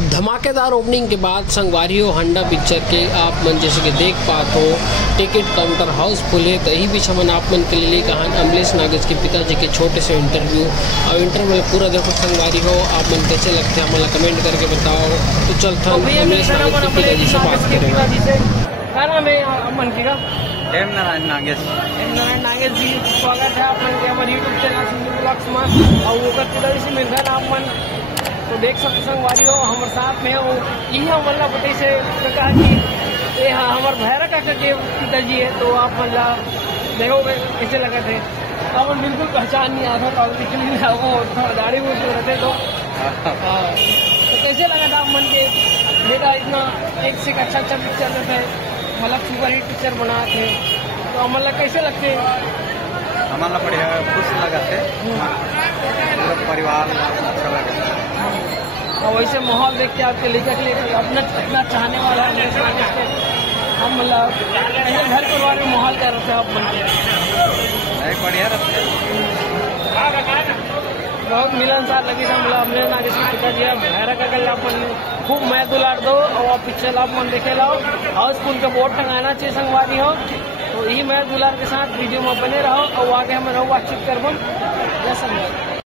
धमाकेदार ओपनिंग के बाद संगवारियों हंडा पिक्चर के आप मन जैसे कि देख पात हो टिकट काउंटर हाउसफुल है। तो यही बीच हमन आप मन के लिए कहान अमलेश नागेश के पिताजी के छोटे से इंटरव्यू और इंटरव्यू पूरा देखो संगवारी हो। आप मन कैसे लगते हैं हमारा कमेंट करके बताओ। तो चलता अमलेश नागेश के पिताजी से बात करेंगे। क्या नाम है अमन जी का? हेमनारायण नागेश। हेमनारायण नागेश जी, स्वागत है आप मन के हमारे यूट्यूब चैनल सिंधु ब्लॉग्स में। और वो पिताजी से मिल रहा आप मन तो देख सकते संगवारी हो हमारे साथ में वो यही मतलब बते से कहा कि ये हाँ हमारे भैरा का के पिताजी है। तो आप मतलब देखोगे कैसे लगे थे अब बिल्कुल पहचान नहीं आता था पिछले वो थोड़ा दाढ़ी वो रहते तो कैसे लगा था आप मन के बेटा इतना एक से अच्छा पिक्चर रहते मतलब सुपर हिट पिक्चर बना थे तो मतलब कैसे लगते? हमारा बढ़िया खुश लगा थे, परिवार अच्छा लगा। और वैसे माहौल देख के आपके लेकर के लिए अपना इतना चाहने वाला है हम मतलब घर परिवार में माहौल क्या रहता है आप मन के? बढ़िया रहते बहुत मिलनसार लगी था मतलब हमने नागेश के पिताजी भैरा का कल आप खूब मैं दुलार दो और पिक्चर आप मन देखे लाओ। हाउसफुल का बोर्ड टंगाना चाहिए संगवारी हो तो यही मैं दुलार के साथ वीडियो में बने रहो और आगे हम बातचीत करबो। जय संगवारी।